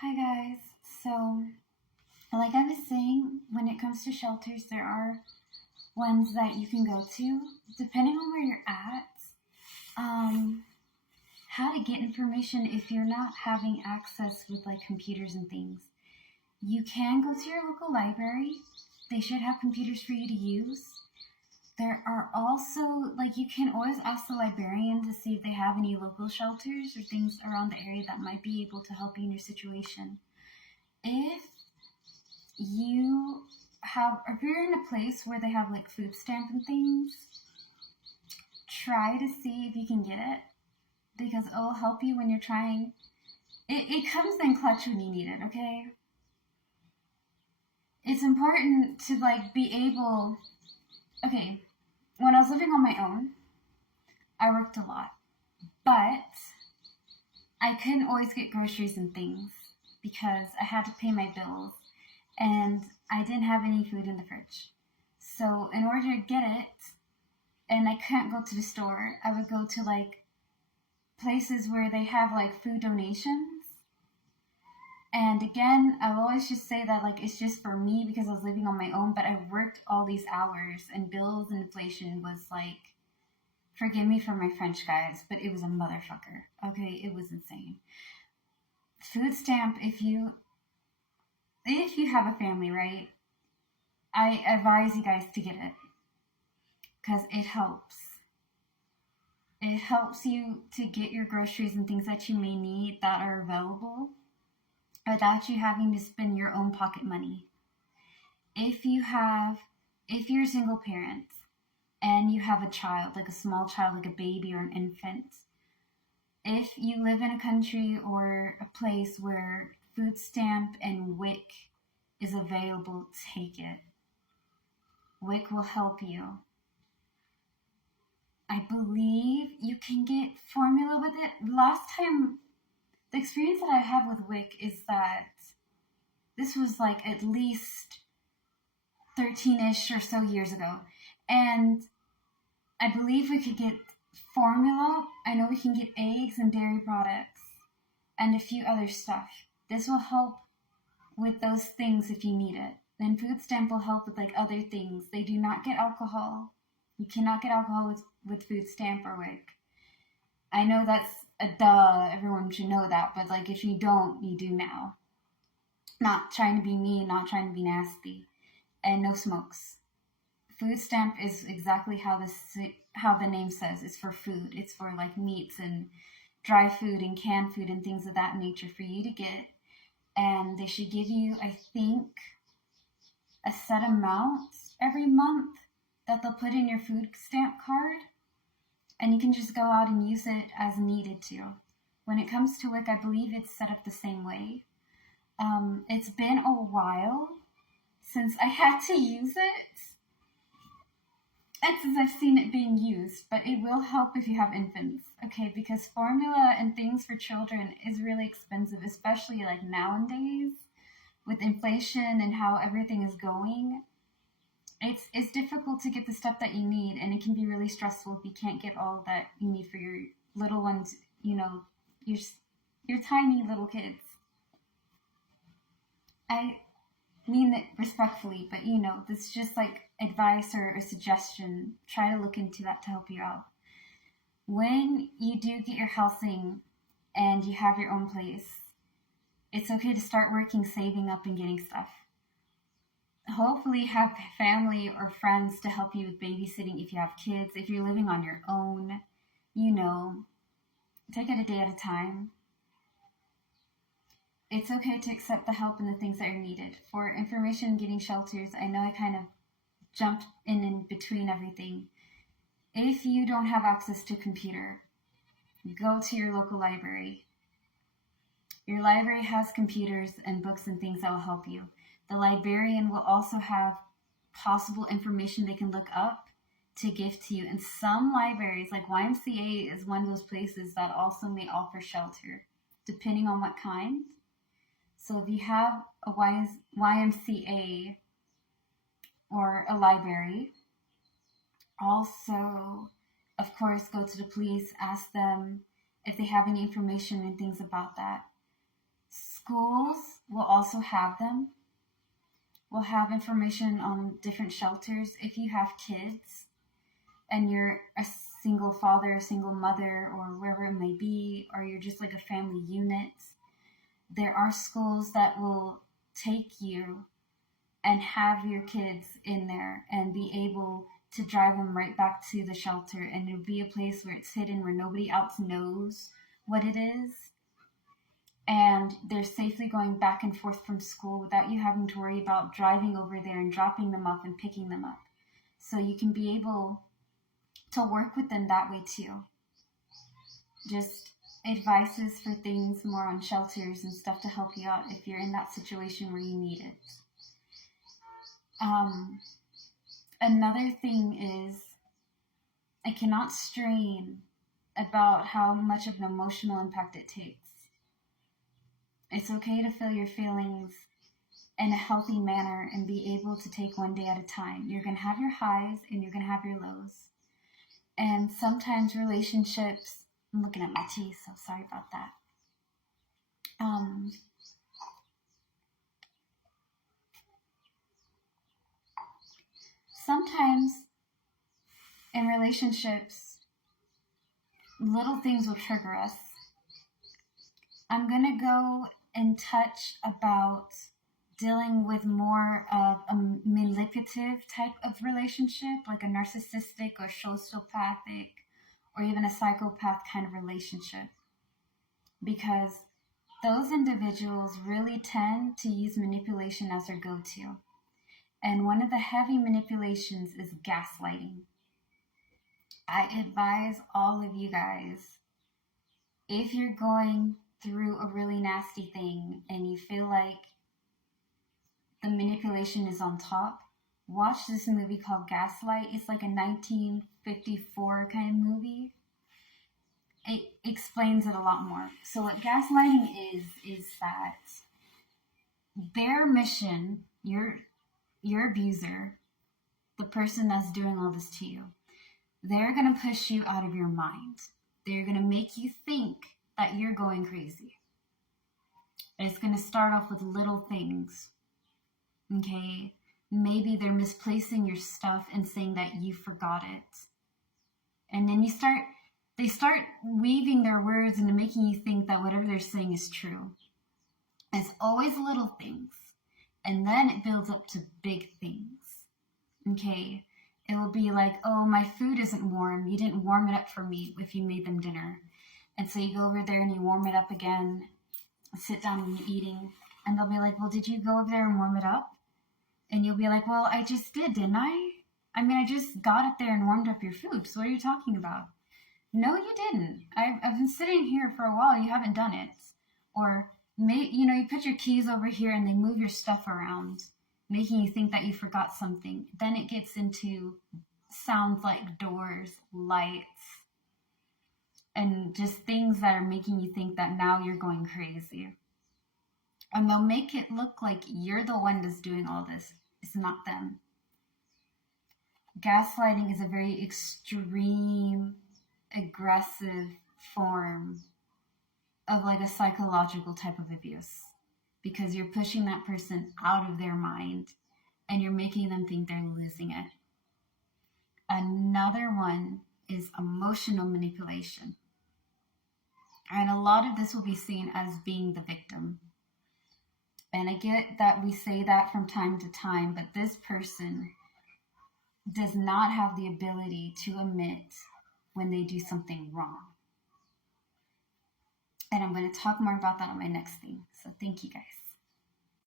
Hi guys. So, like I was saying, when it comes to shelters, there are ones that you can go to depending on where you're at. Um, how to get information if you're not having access with like computers and things. You can go to your local library. They should have computers for you to use. There are also, like, you can always ask the librarian to see if they have any local shelters or things around the area that might be able to help you in your situation. If if you're in a place where they have like food stamp and things, try to see if you can get it because it will help you when you're trying. It comes in clutch when you need it, okay? It's important to like be able. Okay, when I was living on my own, I worked a lot, but I couldn't always get groceries and things because I had to pay my bills and I didn't have any food in the fridge. So in order to get it, and I couldn't go to the store, I would go to like places where they have like food donations. And again, I will always just say that like it's just for me because I was living on my own, but I worked all these hours and bills and inflation was like, forgive me for my French guys, but it was a motherfucker. Okay, it was insane. Food stamp, if you have a family, right? I advise you guys to get it because it helps. It helps you to get your groceries and things that you may need that are available without you having to spend your own pocket money. If you're a single parent and you have a child, like a small child, like a baby or an infant, if you live in a country or a place where food stamp and WIC is available, take it. WIC will help you. I believe you can get formula with it. Last time, the experience that I have with WIC is that this was like at least 13-ish or so years ago. And I believe we could get formula. I know we can get eggs and dairy products and a few other stuff. This will help with those things if you need it. Then food stamp will help with like other things. They do not get alcohol. You cannot get alcohol with food stamp or WIC. I know that's a duh, everyone should know that, but like if you don't, you do now. Not trying to be mean, not trying to be nasty. And no smokes. Food stamp is exactly how the name says. It's for food. It's for like meats and dry food and canned food and things of that nature for you to get. And they should give you, I think, a set amount every month that they'll put in your food stamp card. And you can just go out and use it as needed to. When it comes to WIC, I believe it's set up the same way. It's been a while since I had to use it. And since I've seen it being used, but it will help if you have infants, okay? Because formula and things for children is really expensive, especially like nowadays with inflation and how everything is going. It's difficult to get the stuff that you need, and it can be really stressful if you can't get all that you need for your little ones, your tiny little kids. I mean it respectfully, but this is just like advice or a suggestion. Try to look into that to help you out. When you do get your housing and you have your own place, it's okay to start working, saving up, and getting stuff. Hopefully have family or friends to help you with babysitting if you have kids. If you're living on your own, take it a day at a time. It's okay to accept the help and the things that are needed. For information getting shelters, I know I kind of jumped in between everything. If you don't have access to a computer, go to your local library. Your library has computers and books and things that will help you. The librarian will also have possible information they can look up to give to you. And some libraries, like YMCA, is one of those places that also may offer shelter, depending on what kind. So if you have a YMCA or a library, also, of course, go to the police, ask them if they have any information and things about that. schools will also have them. We'll have information on different shelters. If you have kids and you're a single father, a single mother, or wherever it may be, or you're just like a family unit, there are schools that will take you and have your kids in there and be able to drive them right back to the shelter, and it'll be a place where it's hidden, where nobody else knows what it is, and they're safely going back and forth from school without you having to worry about driving over there and dropping them off and picking them up. So you can be able to work with them that way too. Just advices for things more on shelters and stuff to help you out if you're in that situation where you need it. Another thing is, I cannot strain about how much of an emotional impact it takes. It's okay to feel your feelings in a healthy manner and be able to take one day at a time. You're going to have your highs and you're going to have your lows. And sometimes relationships, I'm looking at my tea, so sorry about that. Sometimes in relationships, little things will trigger us. I'm going to go and touch about dealing with more of a manipulative type of relationship, like a narcissistic or sociopathic or even a psychopath kind of relationship. Because those individuals really tend to use manipulation as their go-to. And one of the heavy manipulations is gaslighting. I advise all of you guys, if you're going through a really nasty thing and you feel like the manipulation is on top, watch this movie called Gaslight. It's like a 1954 kind of movie. It explains it a lot more. So what gaslighting is that their mission, your abuser, the person that's doing all this to you, they're going to push you out of your mind. They're going to make you think that you're going crazy. It's going to start off with little things. Okay? Maybe they're misplacing your stuff and saying that you forgot it. And then they start weaving their words into making you think that whatever they're saying is true. It's always little things. And then it builds up to big things. Okay? It will be like, oh, my food isn't warm. You didn't warm it up for me if you made them dinner. And so you go over there and you warm it up again, sit down and you're eating. And they'll be like, well, did you go over there and warm it up? And you'll be like, well, I just did, didn't I? I mean, I just got up there and warmed up your food. So what are you talking about? No, you didn't. I've been sitting here for a while. You haven't done it. Or, you put your keys over here and they move your stuff around, making you think that you forgot something. Then it gets into sounds like doors, lights, and just things that are making you think that now you're going crazy. And they'll make it look like you're the one that's doing all this. It's not them. Gaslighting is a very extreme, aggressive form of like a psychological type of abuse, because you're pushing that person out of their mind and you're making them think they're losing it. Another one is emotional manipulation. And a lot of this will be seen as being the victim. And I get that we say that from time to time, but this person does not have the ability to admit when they do something wrong. And I'm going to talk more about that on my next thing. So thank you guys.